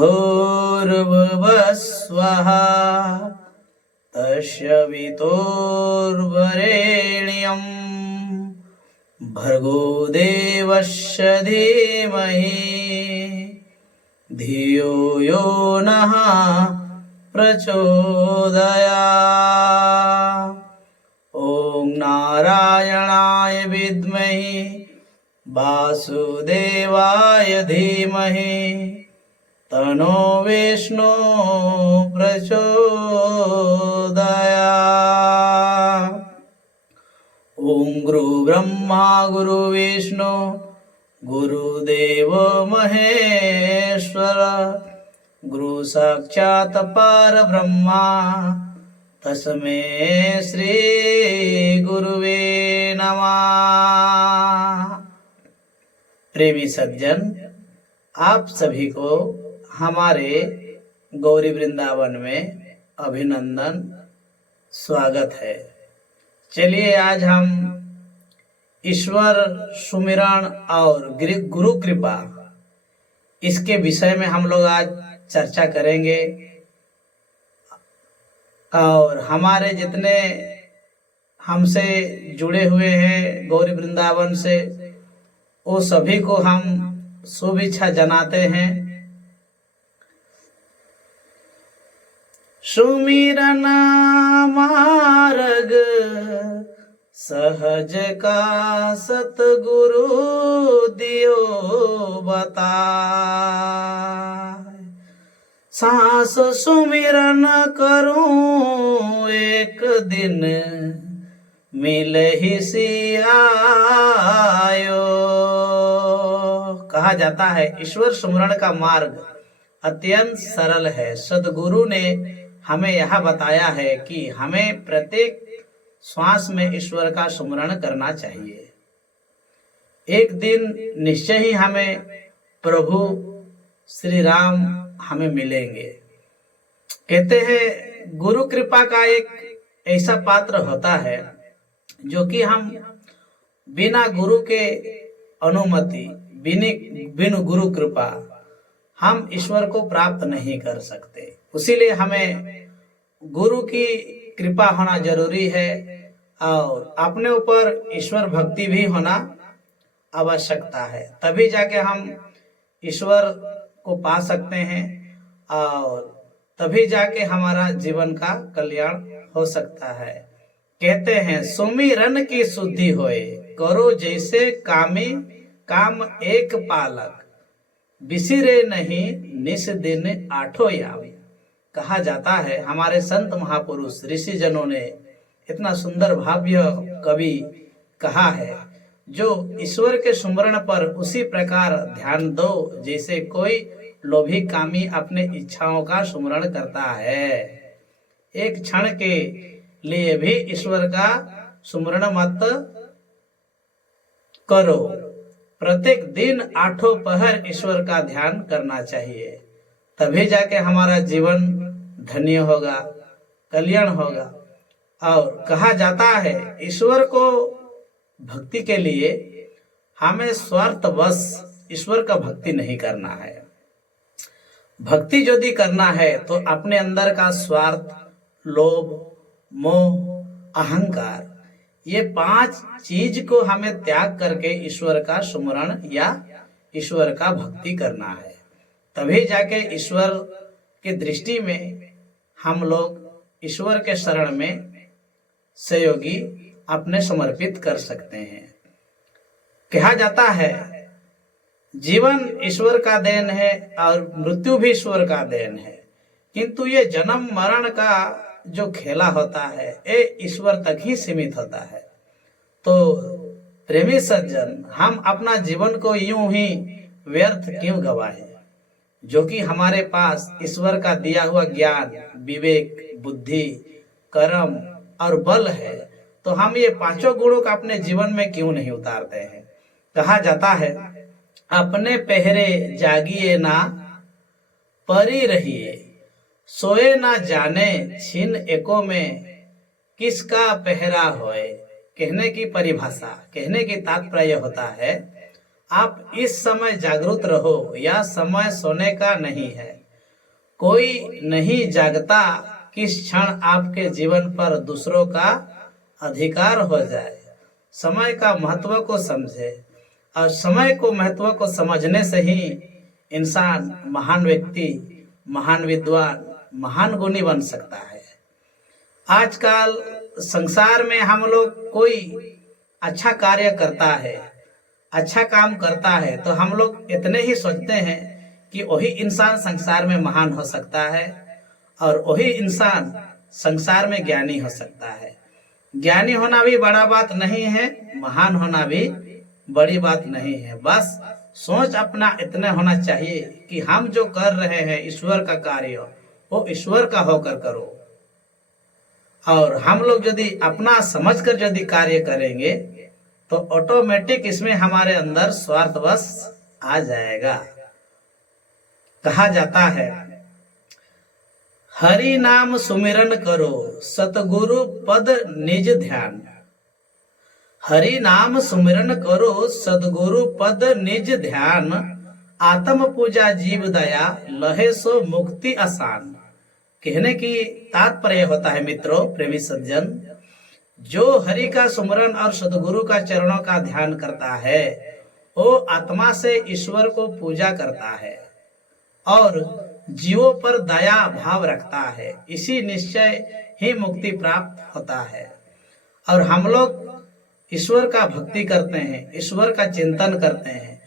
भूर्भुवः स्वः तस्य वितुर्वरेण्यं भर्गो देवस्य धीमहि धियो यो नः प्रचोदयात्। ॐ नारायणाय विद्महे वासुदेवाय धीमहि तन्नो विष्णु प्रचोदयात्। ॐ गुरु ब्रह्मा गुरु विष्णु गुरुदेव महेश्वर गुरु साक्षात् परब्रह्मा तस्मै श्री गुरुवे नमः। प्रेमी सज्जन, आप सभी को हमारे गौरी वृंदावन में अभिनंदन, स्वागत है। चलिए आज हम ईश्वर सुमिरन और गुरु कृपा, इसके विषय में हम लोग आज चर्चा करेंगे। और हमारे जितने हमसे जुड़े हुए हैं गौरी वृंदावन से, वो सभी को हम शुभेच्छा जनाते हैं। सुमिरन मार्ग सहज का सतगुरु दियो बता, सांस सुमिरन करूं एक दिन मिल ही सियायो। कहा जाता है ईश्वर सुमिरन का मार्ग अत्यंत सरल है। सदगुरु ने हमें यह बताया है कि हमें प्रत्येक श्वास में ईश्वर का सुमिरन करना चाहिए। एक दिन निश्चय ही हमें प्रभु श्री राम हमें मिलेंगे। कहते हैं गुरु कृपा का एक ऐसा पात्र होता है जो कि हम बिना गुरु के अनुमति, बिन गुरु कृपा हम ईश्वर को प्राप्त नहीं कर सकते। इसीलिए हमें गुरु की कृपा होना जरूरी है और अपने ऊपर ईश्वर भक्ति भी होना आवश्यकता है। तभी जाके हम ईश्वर को पा सकते हैं और तभी जाके हमारा जीवन का कल्याण हो सकता है। कहते हैं सुमिरन की शुद्धि होए, करो जैसे कामी काम एक पालक, बिसिरे नहीं निस दिन आठो याम। कहा जाता है हमारे संत महापुरुष ऋषि जनों ने इतना सुंदर भाव्य कवि कहा है, जो ईश्वर के सुमिरन पर उसी प्रकार ध्यान दो जैसे कोई लोभी कामी अपने इच्छाओं का सुमिरन करता है। एक क्षण के लिए भी ईश्वर का सुमिरन मत करो। प्रत्येक दिन आठों पहर ईश्वर का ध्यान करना चाहिए, तभी जाके हमारा जीवन धन्य होगा, कल्याण होगा। और कहा जाता है ईश्वर को भक्ति के लिए हमें स्वार्थवश ईश्वर का भक्ति नहीं करना है। भक्ति यदि करना है तो अपने अंदर का स्वार्थ, लोभ, मोह, अहंकार, ये 5 चीज को हमें त्याग करके ईश्वर का सुमिरन या ईश्वर का भक्ति करना है। तभी जाके ईश्वर की दृष्टि में हम लोग ईश्वर के शरण में सहयोगी अपने समर्पित कर सकते हैं। कहा जाता है जीवन ईश्वर का देन है और मृत्यु भी ईश्वर का देन है, किंतु ये जन्म मरण का जो खेला होता है ये ईश्वर तक ही सीमित होता है। तो प्रेमी सज्जन, हम अपना जीवन को यूं ही व्यर्थ क्यों गवाएं, जो कि हमारे पास ईश्वर का दिया हुआ ज्ञान, विवेक, बुद्धि, कर्म और बल है, तो हम ये 5 गुणों का अपने जीवन में क्यों नहीं उतारते हैं। कहा जाता है अपने पहरे जागिए ना परी रहिए, सोए ना जाने छिन एको में किसका पहरा होए। कहने की परिभाषा, कहने की तात्पर्य होता है आप इस समय जागरूक रहो, या समय सोने का नहीं है, कोई नहीं जागता किस क्षण आपके जीवन पर दूसरों का अधिकार हो जाए। समय का महत्व को समझे, और समय को महत्व को समझने से ही इंसान महान व्यक्ति, महान विद्वान, महान गुणी बन सकता है। आजकल संसार में हम लोग कोई अच्छा कार्य करता है, अच्छा काम करता है, तो हम लोग इतने ही सोचते हैं कि वही इंसान संसार में महान हो सकता है और वही इंसान संसार में ज्ञानी हो सकता है। ज्ञानी होना भी बड़ा बात नहीं है, महान होना भी बड़ी बात नहीं है। बस सोच अपना इतना होना चाहिए कि हम जो कर रहे हैं ईश्वर का कार्य, वो ईश्वर का होकर करो। और हम लोग यदि अपना समझकर यदि कार्य करेंगे तो ऑटोमेटिक इसमें हमारे अंदर स्वार्थवश आ जाएगा। कहा जाता है, हरि नाम सुमिरन करो सतगुरु पद निज ध्यान। हरि नाम सुमिरन करो सदगुरु पद निज ध्यान। आत्म पूजा जीव दया लहे सो मुक्ति आसान। कहने की तात्पर्य होता है मित्रों, प्रेमी सज्जन, जो हरि का सुमरन और सदगुरु का चरणों का ध्यान करता है वो आत्मा से ईश्वर को पूजा करता है और जीवों पर दया भाव रखता है। इसी निश्चय ही मुक्ति प्राप्त होता है। और हम लोग ईश्वर का भक्ति करते हैं, ईश्वर का चिंतन करते हैं,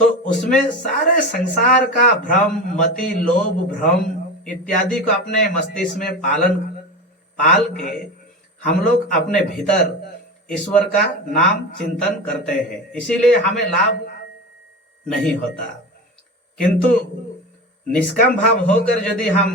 तो उसमें सारे संसार का भ्रम, मति, लोभ, भ्रम इत्यादि को अपने मस्तिष्क में पाल के हम लोग अपने भीतर ईश्वर का नाम चिंतन करते हैं। इसीलिए हमें लाभ नहीं होता। किंतु निष्काम भाव होकर यदि हम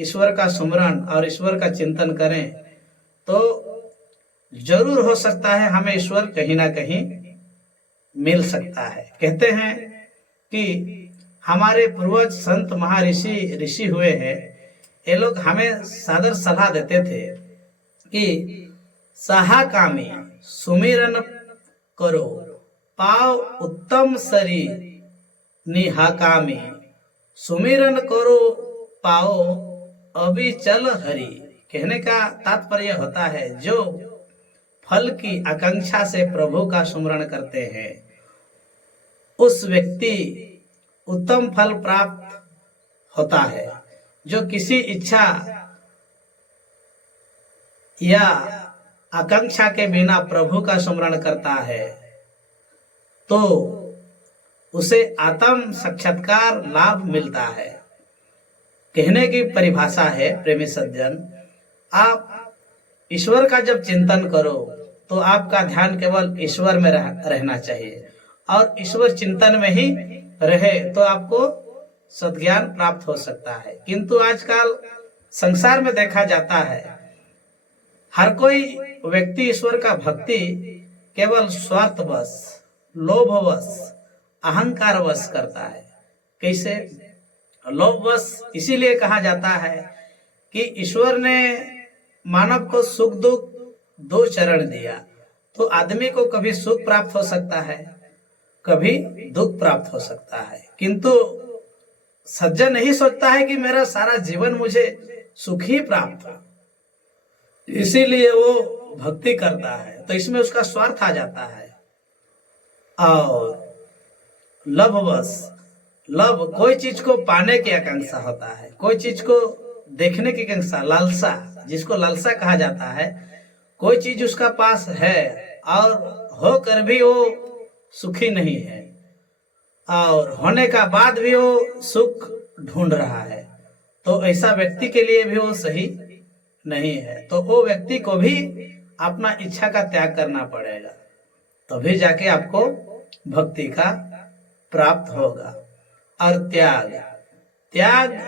ईश्वर का सुमरन और ईश्वर का चिंतन करें तो जरूर हो सकता है हमें ईश्वर कहीं ना कहीं मिल सकता है। कहते हैं कि हमारे पूर्वज संत महर्षि ऋषि हुए हैं, ये लोग हमें सादर सलाह देते थे कि सहाकामी सुमिरन करो पाओ उत्तम सरी निहाकामी। सुमिरन करो पाओ अविचल हरि। कहने का तात्पर्य होता है, जो फल की आकांक्षा से प्रभु का सुमरण करते हैं उस व्यक्ति उत्तम फल प्राप्त होता है। जो किसी इच्छा या आकांक्षा के बिना प्रभु का सुमरण करता है तो उसे आत्म साक्षात्कार लाभ मिलता है। कहने की परिभाषा है, प्रेमी सज्जन, आप ईश्वर का जब चिंतन करो तो आपका ध्यान केवल ईश्वर में रहना चाहिए और ईश्वर चिंतन में ही रहे तो आपको सद्ज्ञान प्राप्त हो सकता है। किंतु आजकल संसार में देखा जाता है हर कोई व्यक्ति ईश्वर का भक्ति केवल स्वार्थवश, लोभवश, अहंकारवश करता है। कैसे? लोभवश इसीलिए कहा जाता है कि ईश्वर ने मानव को सुख दुख दो चरण दिया, तो आदमी को कभी सुख प्राप्त हो सकता है, कभी दुख प्राप्त हो सकता है। किंतु सज्जन नहीं सोचता है कि मेरा सारा जीवन मुझे सुख ही प्राप्त हो, इसीलिए वो भक्ति करता है, तो इसमें उसका स्वार्थ आ जाता है। और लभवश, लभ कोई चीज को पाने की आकांक्षा होता है, कोई चीज को देखने की आकांक्षा, लालसा, जिसको लालसा कहा जाता है। कोई चीज उसका पास है और होकर भी वो सुखी नहीं है और होने का बाद भी वो सुख ढूंढ रहा है, तो ऐसा व्यक्ति के लिए भी वो सही नहीं है। तो वो व्यक्ति को भी अपना इच्छा का त्याग करना पड़ेगा, तभी जाके आपको भक्ति का प्राप्त होगा। और त्याग, त्याग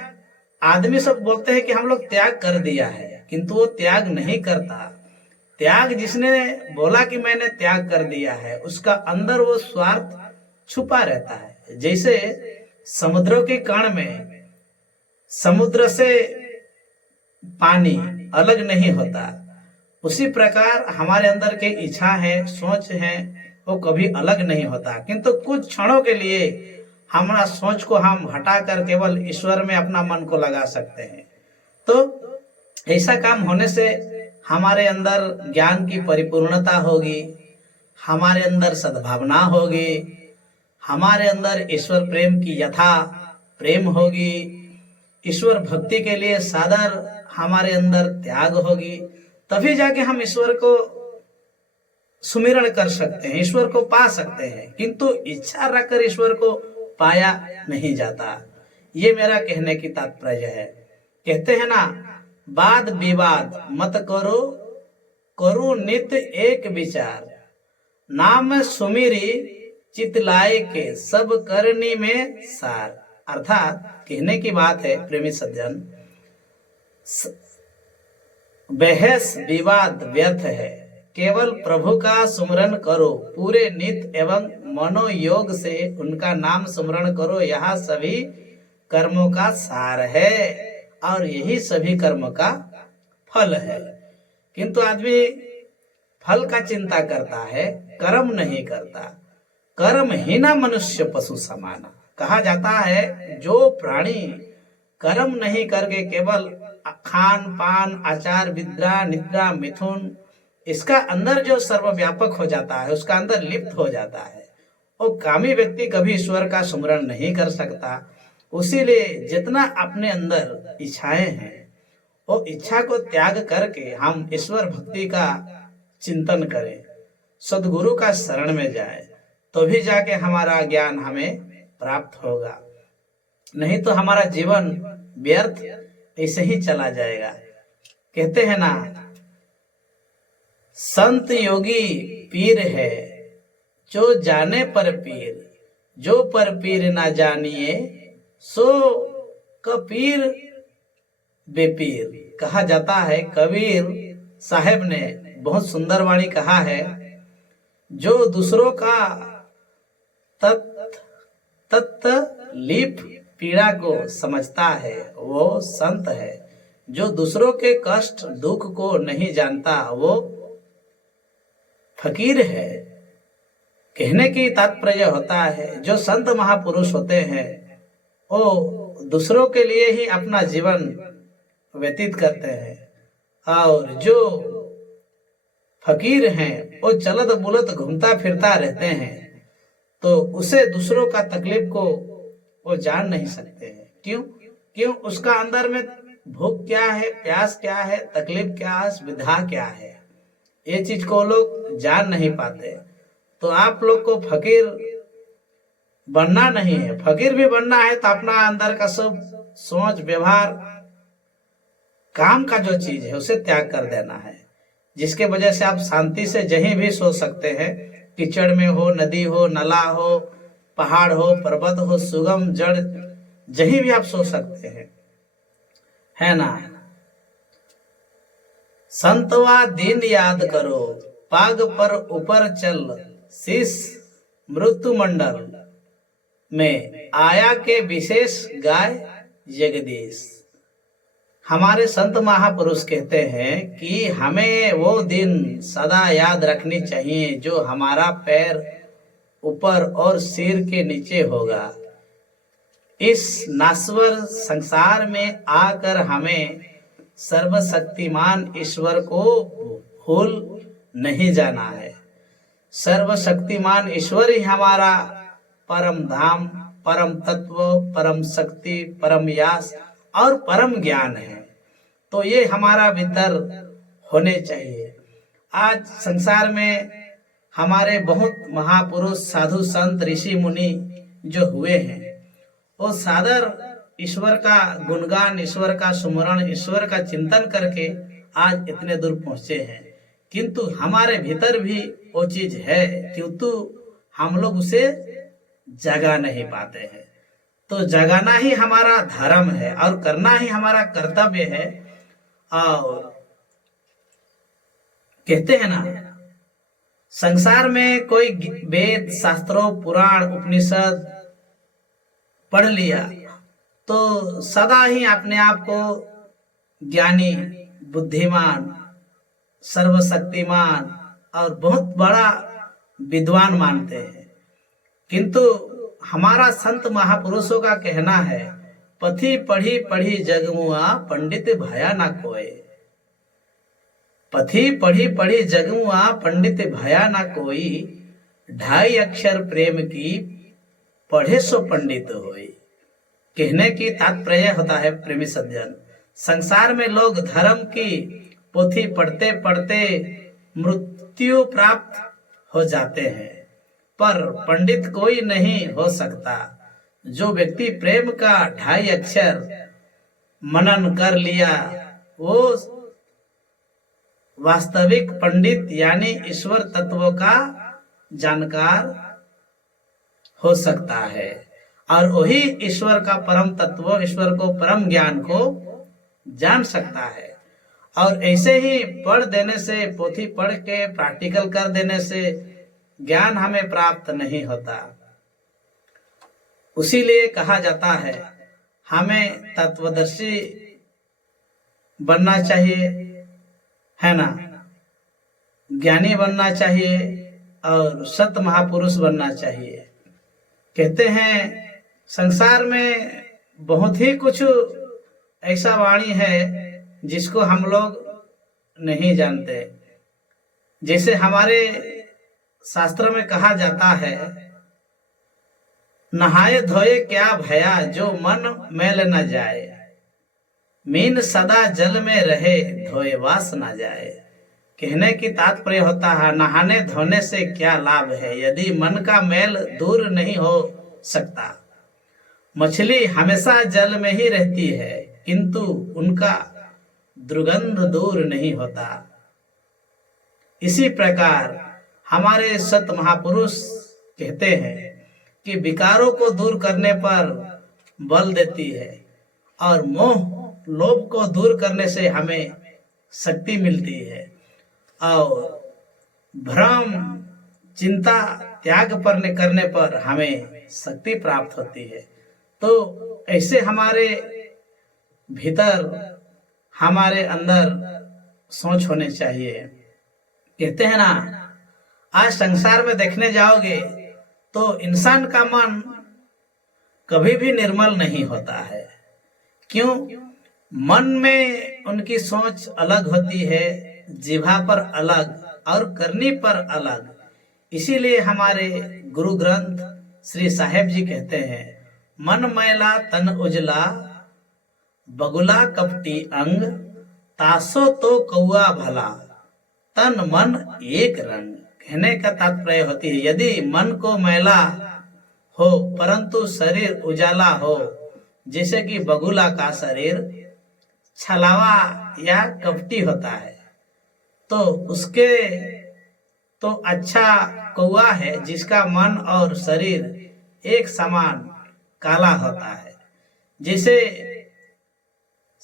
आदमी सब बोलते हैं कि हम लोग त्याग कर दिया है, किंतु वो त्याग नहीं करता। त्याग जिसने बोला कि मैंने त्याग कर दिया है, उसका अंदर वो स्वार्थ छुपा रहता है। जैसे समुद्रों के कण में समुद्र से पानी अलग नहीं होता, उसी प्रकार हमारे अंदर के इच्छा है, सोच है, वो कभी अलग नहीं होता। किंतु कुछ क्षणों के लिए हमारा सोच को हम हटाकर केवल ईश्वर में अपना मन को लगा सकते हैं। तो ऐसा काम होने से हमारे अंदर ज्ञान की परिपूर्णता होगी, हमारे अंदर सद्भावना होगी, हमारे अंदर ईश्वर प्रेम की यथा प्रेम होगी, ईश्वर भक्ति के लिए सादर हमारे अंदर त्याग होगी। तभी जाके हम ईश्वर को सुमिरण कर सकते हैं, ईश्वर को पा सकते हैं। किंतु इच्छा रखकर ईश्वर को पाया नहीं जाता। ये मेरा कहने की तात्पर्य है। कहते हैं ना, वाद विवाद मत करो, करो नित्य एक विचार, नाम सुमिरी चितलाए के सब करनी में सार। अर्थात कहने की बात है प्रेमी सज्जन, बहस विवाद व्यर्थ है, केवल प्रभु का सुमरण करो, पूरे नित्य एवं मनोयोग से उनका नाम सुमरण करो। यह सभी कर्मों का सार है और यही सभी कर्म का फल है। किंतु आदमी फल का चिंता करता है, कर्म नहीं करता। कर्म हीना मनुष्य पशु समाना। कहा जाता है जो प्राणी कर्म नहीं करके केवल खान पान आचार विद्या निद्रा मिथुन इसका अंदर जो सर्वव्यापक हो जाता है, उसका अंदर लिप्त हो जाता है, वो कामी व्यक्ति कभी ईश्वर का सुमरण नहीं कर सकता। उसीलिए जितना अपने अंदर इच्छाएं हैं, वो इच्छा को त्याग करके हम ईश्वर भक्ति का चिंतन करें, सदगुरु का शरण में जाए, तो भी जाके हमारा ज्ञान हमें प्राप्त होगा। नहीं तो हमारा जीवन व्यर्थ ऐसे ही चला जाएगा। कहते हैं ना, संत योगी पीर है जो जाने पर पीर, जो पर पीर ना जानिए सो कपीर बेपीर। कहा जाता है, कबीर साहब ने बहुत सुंदर वाणी कहा है, जो दूसरों का तत्लीफ पीड़ा को समझता है वो संत है, जो दूसरों के कष्ट दुख को नहीं जानता वो फकीर है। कहने की तात्पर्य होता है, जो संत महापुरुष होते हैं वो दूसरों के लिए ही अपना जीवन व्यतीत करते हैं और जो फकीर हैं वो चलत बुलत घूमता फिरता रहते हैं, तो उसे दूसरों का तकलीफ को वो जान नहीं सकते हैं। क्यों? उसका अंदर में भूख क्या है, प्यास क्या है, तकलीफ क्या है, विधा क्या है, ये चीज को लोग जान नहीं पाते। तो आप लोग को फकीर बनना नहीं है। फकीर भी बनना है तो अपना अंदर का सब सोच व्यवहार काम का जो चीज है उसे त्याग कर देना है, जिसके वजह से आप शांति से जहीं भी सो सकते हैं। कीचड़ में हो, नदी हो, नला हो, पहाड़ हो, पर्वत हो, सुगम जड़, जहीं भी आप सो सकते हैं, है ना। संतवा दिन याद करो, पाग पर ऊपर चल, शीश मृत्यु मंडल में आया के विशेष गाय जगदीश। हमारे संत महापुरुष कहते हैं कि हमें वो दिन सदा याद रखनी चाहिए जो हमारा पैर ऊपर और सिर के नीचे होगा। इस नाश्वर संसार में आकर हमें सर्वशक्तिमान ईश्वर को भूल नहीं जाना है। सर्वशक्तिमान ईश्वर ही हमारा परम धाम, परम तत्व, परम शक्ति, परम यास और परम ज्ञान है। तो ये हमारा भीतर होने चाहिए। आज संसार में हमारे बहुत महापुरुष साधु संत ऋषि मुनि जो हुए हैं, वो सादर ईश्वर का गुणगान, ईश्वर का सुमरण, ईश्वर का चिंतन करके आज इतने दूर पहुंचे हैं। किंतु हमारे भीतर भी वो चीज है, किंतु हम लोग उसे जगा नहीं पाते हैं। तो जगाना ही हमारा धर्म है और करना ही हमारा कर्तव्य है। और कहते हैं ना, संसार में कोई वेद शास्त्रों पुराण उपनिषद पढ़ लिया तो सदा ही अपने आप को ज्ञानी, बुद्धिमान, सर्वशक्तिमान और बहुत बड़ा विद्वान मानते हैं। किंतु हमारा संत महापुरुषों का कहना है, पथी पढ़ी पढ़ी जगमुआ पंडित भया ना कोय। पथी पढ़ी पढ़ी जगमुआ पंडित भया ना कोई, 2.5 अक्षर प्रेम की पढ़े सो पंडित होई। कहने की तात्पर्य होता है प्रेमी सज्जन, संसार में लोग धर्म की पोथी पढ़ते पढ़ते मृत्यु प्राप्त हो जाते हैं, पर पंडित कोई नहीं हो सकता। जो व्यक्ति प्रेम का 2.5 अक्षर मनन कर लिया, वो वास्तविक पंडित यानी ईश्वर तत्व का जानकार हो सकता है, और वही ईश्वर का परम तत्व, ईश्वर को परम ज्ञान को जान सकता है। और ऐसे ही पढ़ देने से, पोथी पढ़ के प्रैक्टिकल कर देने से ज्ञान हमें प्राप्त नहीं होता। उसीलिए कहा जाता है हमें तत्वदर्शी बनना चाहिए, है ना, ज्ञानी बनना चाहिए और सत महापुरुष बनना चाहिए। कहते हैं संसार में बहुत ही कुछ ऐसा वाणी है जिसको हम लोग नहीं जानते। जैसे हमारे शास्त्र में कहा जाता है, नहाए धोए क्या भया जो मन मैल न जाए, मीन सदा जल में रहे धोए वास न जाए। कहने की तात्पर्य होता है, नहाने धोने से क्या लाभ है यदि मन का मैल दूर नहीं हो सकता। मछली हमेशा जल में ही रहती है किंतु उनका दुर्गंध दूर नहीं होता। इसी प्रकार हमारे सत महापुरुष कहते हैं कि विकारों को दूर करने पर बल देती है और मोह लोभ को दूर करने से हमें शक्ति मिलती है, और भ्रम चिंता त्याग करने पर हमें शक्ति प्राप्त होती है। तो ऐसे हमारे भीतर, हमारे अंदर सोच होने चाहिए। कहते हैं ना, आज संसार में देखने जाओगे तो इंसान का मन कभी भी निर्मल नहीं होता है। क्यों? मन में उनकी सोच अलग होती है, जिह्वा पर अलग और करनी पर अलग। इसीलिए हमारे गुरु ग्रंथ श्री साहेब जी कहते हैं, मन मैला तन उजला, बगुला कपटी अंग, तासो तो कौआ भला, तन मन एक रंग। कहने का तात्पर्य होती है, यदि मन को मैला हो परंतु शरीर उजाला हो, जैसे कि बगुला का शरीर छलावा या कपटी होता है, तो उसके तो अच्छा कौआ है जिसका मन और शरीर एक समान काला होता है। जैसे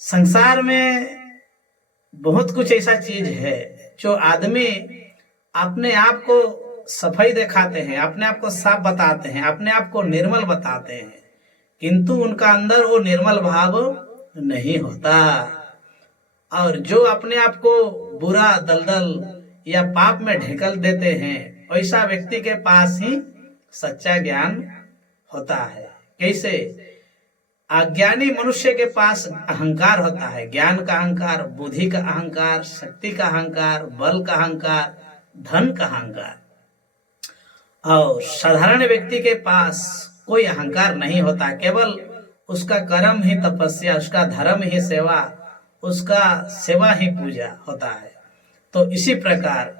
संसार में बहुत कुछ ऐसा चीज है जो आदमी अपने आप को सफाई दिखाते हैं, अपने आप को साफ बताते हैं, अपने आप को निर्मल बताते हैं, किंतु उनका अंदर वो निर्मल भाव नहीं होता। और जो अपने आप को बुरा, दलदल या पाप में ढकेल देते हैं, वैसा व्यक्ति के पास ही सच्चा ज्ञान होता है। कैसे? अज्ञानी मनुष्य के पास अहंकार होता है, ज्ञान का अहंकार, बुद्धि का अहंकार, शक्ति का अहंकार, बल का अहंकार, धन का अहंकार। और साधारण व्यक्ति के पास कोई अहंकार नहीं होता, केवल उसका कर्म ही तपस्या, उसका धर्म ही सेवा, उसका सेवा ही पूजा होता है। तो इसी प्रकार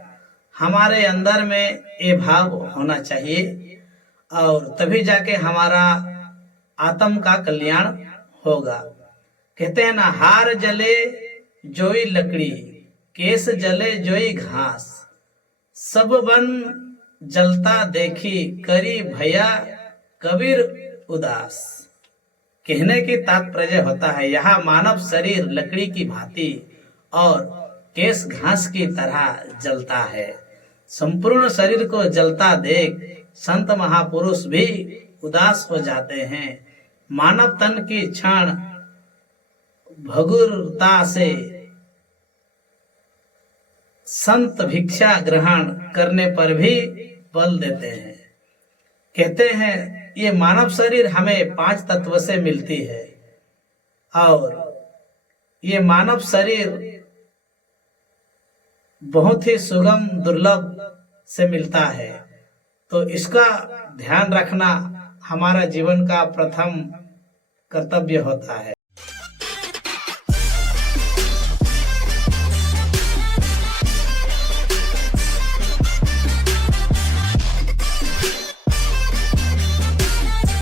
हमारे अंदर में ये भाव होना चाहिए, और तभी जाके हमारा आत्म का कल्याण होगा। कहते हैं ना, हार जले जोई लकड़ी, केस जले जोई घास, सब बन जलता देखी, करी भैया कबीर उदास। कहने की तात्पर्य होता है, यहाँ मानव शरीर लकड़ी की भांति और केस घास की तरह जलता है। संपूर्ण शरीर को जलता देख संत महापुरुष भी उदास हो जाते हैं। मानव तन की क्षण भगुरता से संत भिक्षा ग्रहण करने पर भी बल देते हैं। कहते हैं ये मानव शरीर हमें 5 तत्व से मिलती है और ये मानव शरीर बहुत ही सुगम दुर्लभ से मिलता है। तो इसका ध्यान रखना हमारा जीवन का प्रथम कर्तव्य होता है।